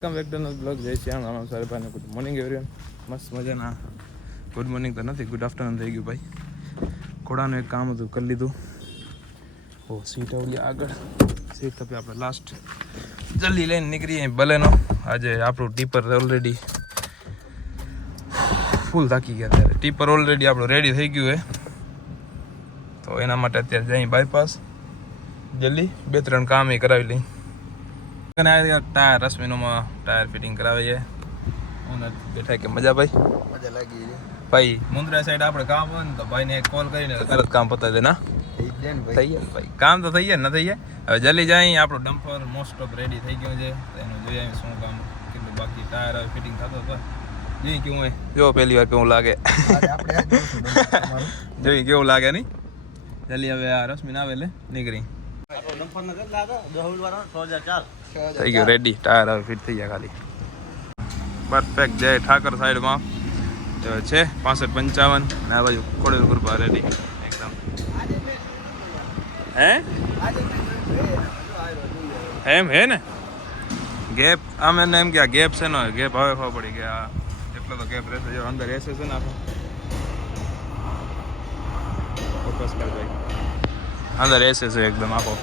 Welcome back to blog. જય શ્રી રામ. સારી ભાઈને ગુડ મોર્નિંગ એવરીવન. મસ્ત મજાના ગુડ મોર્નિંગ તો નથી, ગુડ આફ્ટરનૂન થઈ ગયું ભાઈ. ઘોડાનું એક કામ હતું, કરી લીધું. ઓ સીટ આવડી આગળ, સીટ તપે આપણે લાસ્ટ જલ્દી લઈને નીકળીએ ભલેનો. આજે આપણું ટીપર ઓલરેડી ફૂલ થાકી ગયા. ત્યારે ટીપર ઓલરેડી આપણું રેડી થઈ ગયું હે, તો એના માટે અત્યારે જઈ બાયપાસ જલ્દી 2-3 કામ એ કરાવી લઈ. ટાયર રશ્મિનોમાં ટાયર ફિટિંગ કરાવીએ અને બેઠા કે મજા ભાઈ, મજા લાગી ભાઈ. મુન્દ્રા સાઈડ આપણે કામ હોય ને તો ભાઈને એક કોલ કરીને તરત કામ પતાવી દે. ના થઈ જાય ભાઈ, કામ તો થઈ જાય ને થઈ જાય. હવે જલ્દી જાય. આપણું ડમ્પર મોસ્ટ ઓફ રેડી થઈ ગયું છે, તો એનું જોઈએ શું કામ કેટલું બાકી. ટાયર હવે ફિટિંગ થતો હતો, જોઈ કેવું હોય. જો પહેલી વાર કેવું લાગે, જોઈ કેવું લાગે નહીં. જલ્દી હવે આ રશ્મિન આવે એટલે નીકળી થઈ ગયું રેડી. ટાયર હવે ફિટ થઈ ગયા ખાલી પરફેક્ટ. જય ઠાકર સાઈડમાં છે 65-55 ને આ બાજુ ખોડેલ ગ્રુપ રેડી એકદમ. એમ હે ને ગેપ આમ એને એમ કે આ ગેપ છે નો ગેપ હવે ખબર પડી કે આ એટલો તો ગેપ રહેશે. જો અંદર એસે છે ને આપણે ફોકસ કરી જાય, અંદર એસે છે એકદમ આખો.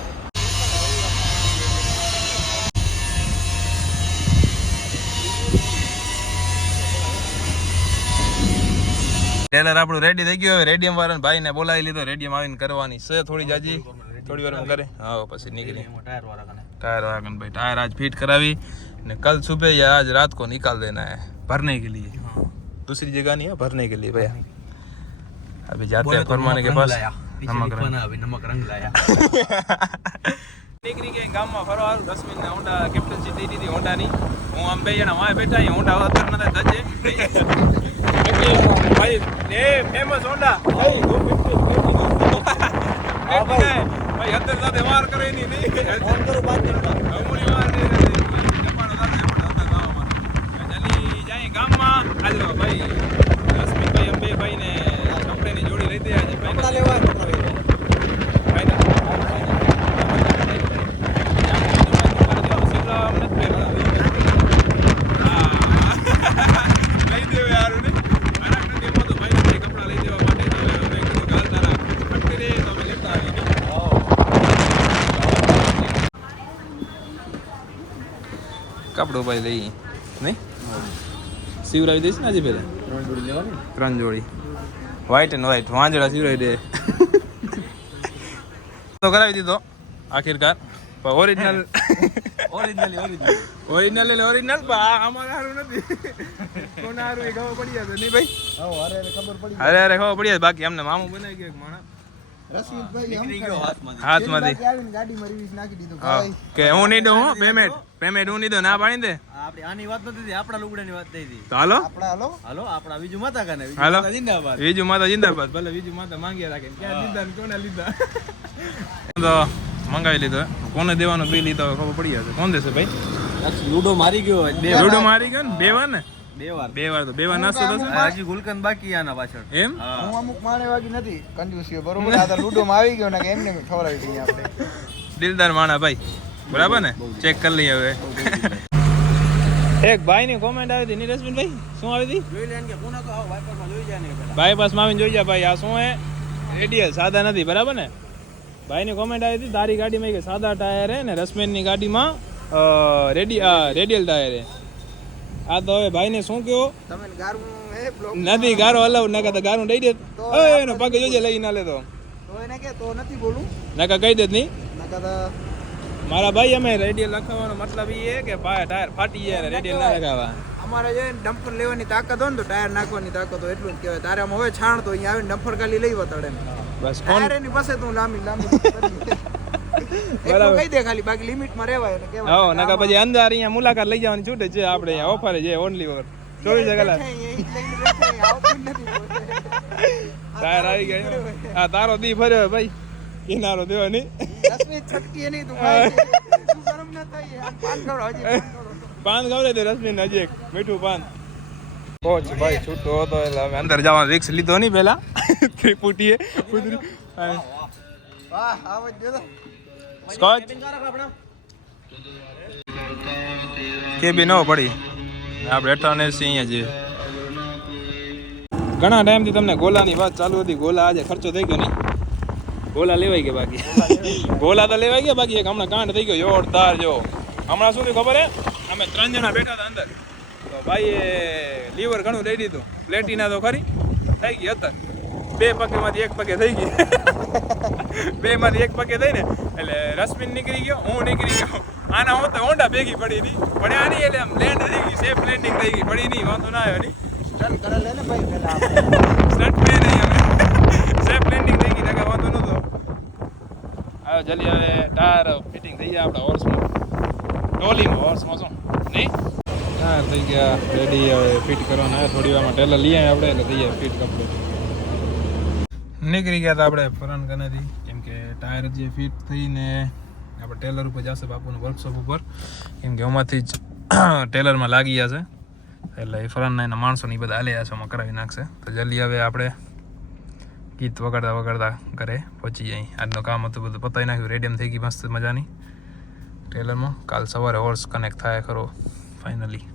ટેલર આપણું રેડી થઈ ગયું. હવે રેડિયમ વાળાને ભાઈને બોલાવી લીધો. રેડિયમ આવીને કરવાની છે થોડી જાજી, થોડી વાર કરે. હા પછી નીકળી ટાયર वाला कन भाई. टायर आज फिट करावी ने कल सुबह या आज रात को निकाल देना है भरने के लिए. दूसरी जगह नहीं है, भरने के लिए भैया. अभी जाते हैं फरमाने के पास. नमक रंग लाया. નીકળી ગઈ ગામમાં ફરવા. રશ્મિનને હોન્ડા કેપ્ટનશીપ દઈ દીધી હોન્ડાની. હું આમ બે જણા વાય બેઠા. હોન્ડા અત્યારે નથી ધજે ભાઈ. એ ફેમસ હોન્ડા ભાઈ અંદર સાથે વાર કરે નહીં. ફોન કરું 5 મિનિટમાં હમણી વાર નહીં જપાનો સાથે જલ્દી જાય ગામમાં. હાલો ભાઈ રશ્મિનભાઈ અંબે ભાઈને કપડાની જોડી લઈ દે. આજે કપડા લેવા કપડો ભાઈ લઈ નહીં સિવરાવી દઈશ ને આજે પેલા 3 જોડી વ્હાઈટ એન્ડ વ્હાઈટ વાંજડા સિવરાવી દે તો કરાવી દીધો આખિરકાર. ઓરિજિનલ અમારે સારું નથી. કોને સારું એ ખબર પડી જશે નહીં ભાઈ. અરે ખબર પડી જાય. બાકી અમને મામું બનાવી ગયો માણસ કે હું નહીં દઉં પેમેન્ટ હું નહીં દઉં. ના પાડી દે. આની વાત નથી, આપણા લુગડાની વાત થઈ હતી. તો હાલો આપણા વિજુ માતા કાને હાલો જિંદાબાદ. વિજુ માતા જિંદાબાદ. ભલે વિજુ માતા માંગ્યા રાખે. ક્યાં લીધા ને કોને લીધા તો મંગાવી લીધો. કોને દેવાનો બિલ લીધો ખબર પડી જશે. કોણ દેશે ભાઈ? લૂડો મારી ગયો. લૂડો મારી ગયો ને 2 વાર ને 2 વાર તો 2 વાર નાસ્તો થશે. હજી ગુલકંદ બાકી આના પાછળ. એમ હું અમુક માણે વાગી નથી કંજૂસીઓ બરોબર. આ તો લૂડો માં આવી ગયો ને કે એમને ખવડાવી દઈએ આપણે. દિલદાર માણા ભાઈ બરાબર ને. ચેક કરી લઈએ હવે. એક ભાઈ ની કોમેન્ટ આવી હતી નીરજબેન ભાઈ. શું આવી હતી? જોઈ લે કે કોના તો આવો બાયપાસ માં જોઈ જાય ને પેલા. બાયપાસ માં આવીને જોઈ જા ભાઈ. આ શું હે? રેડિયલ સાદા નથી બરાબર ને. ભાઈ ની કોમેન્ટ આવી હતી તારી ગાડીમાં કે સાદા ટાયર હે ને રશ્મિન ની ગાડીમાં રેડિયલ ટાયર હે. આ તો હવે ભાઈ ને શું કહો તમે ગારું હે બ્લોક નથી ગારો અલાઉ ના કરતા ગારું દઈ દે. એનો પગ જોજે લઈ ના લેતો તો એને કે તો નથી બોલું નકા કહી દે નહીં. નકા મારા ભાઈ અમે રેડિયલ લખાવવાનો મતલબ એ કે ટાયર ફાટી જાય ને રેડિયલ ના લગાવવા. અમારે જે ડમ્પર લેવાની તાકાત હોય ને તો ટાયર નાખવાની તાકાત હોય એટલું જ કહેવાય. તારે આમ હવે છાણ તો અહીંયા આવીને ડમ્પર ખાલી લઈ વતાડે બસ. ટાયર એની પાસે તું લાંબી એટલું કહી દે ખાલી. બાકી લિમિટમાં રહેવાય ને કહેવાય. હા નકા પછી અંદર અહીંયા મુલાકાત લઈ જવાની છૂટે છે. આપણે અહીંયા ઓફર છે ઓનલી ઓવર 24 કલાક. ટાયર આવી ગયા. હા તારો દી ફર્યો ભાઈ કિનારો દેવા નહીં. છટકી નહીં તું શરમ ના થાય. પાન ખવડે દે રશ્મિન હજી એક મીઠું પાન. પહોંચ ભાઈ છૂટો હતો એટલે અમે અંદર જવાનો રિક્સ લીધો નહીં પેલા. ત્રિપુટીએ સ્કોચ કે બી ન પડી આપણે હેઠળ છીએ અહીંયા જઈએ. ઘણા ટાઈમથી તમને ગોલાની વાત ચાલુ હતી. ગોલા આજે ખર્ચો થઈ ગયો નહીં? ગોલા લેવાઈ ગયા બાકી. ગોલા તો લેવાઈ ગયા બાકી એક હમણાં કાંડ થઈ ગયો જોરદાર. જો હમણાં શું થયું ખબર હે? અમે 3 જણા બેઠા હતા અંદર, તો ભાઈએ લીવર ઘણું લઈ દીધું. પ્લેટિના તો ખરી થઈ ગઈ હતા. 2 પગેમાંથી 1 પગે થઈ ગઈ. 2 માંથી 1 પગે થઈ ને એટલે રશ્મિન નીકળી ગયો, હું નીકળી ગયો. આના હું તો હોન્ડા ભેગી પડી નહીં, પડ્યા નહીં એટલે આમ લેન્ડ થઈ ગઈ, સેફ લેન્ડિંગ થઈ ગઈ, પડી નહીં, વાંધો ના આવ્યો નહીં. સ્ટન્ટ કરે લે ને ભાઈ પેલા સ્ટન્ટ પ્લે નહીં અમે, સેફ લેન્ડિંગ થઈ ગઈ, નકર વાંધો નહોતો. હવે જલ્દી હવે ટાયર ફિટિંગ થઈ ગયા આપણા હોર્સમાં, ટ્રોલીમાં હોર્સમાં શું નહીં. ટાયર થઈ ગયા રેડી. હવે ફિટ કરવાના થોડી વારમાં ટેલર લઈ આવ્યા આપણે એટલે થઈ જાય ફિટ કમ્પ્લીટ. નીકળી ગયા હતા આપણે ફરન કનેથી, કેમ કે ટાયર જે ફિટ થઈને આપણે ટેલર ઉપર જશે બાપુનું વર્કશોપ ઉપર, કેમ કે એમાંથી જ ટેલરમાં લાગી જશે એટલે એ ફરનના એના માણસોની બધા હાલે આસોમાં કરાવી નાખશે. તો જલ્દી હવે આપણે ગીત વગાડતા વગાડતા ઘરે પહોંચી જાય. આજનું કામ હતું બધું પતાવી નાખ્યું, રેડિયમ થઈ ગઈ મસ્ત મજાની ટેલરમાં. કાલ સવારે હોર્સ કનેક્ટ થાય ખરો ફાઇનલી.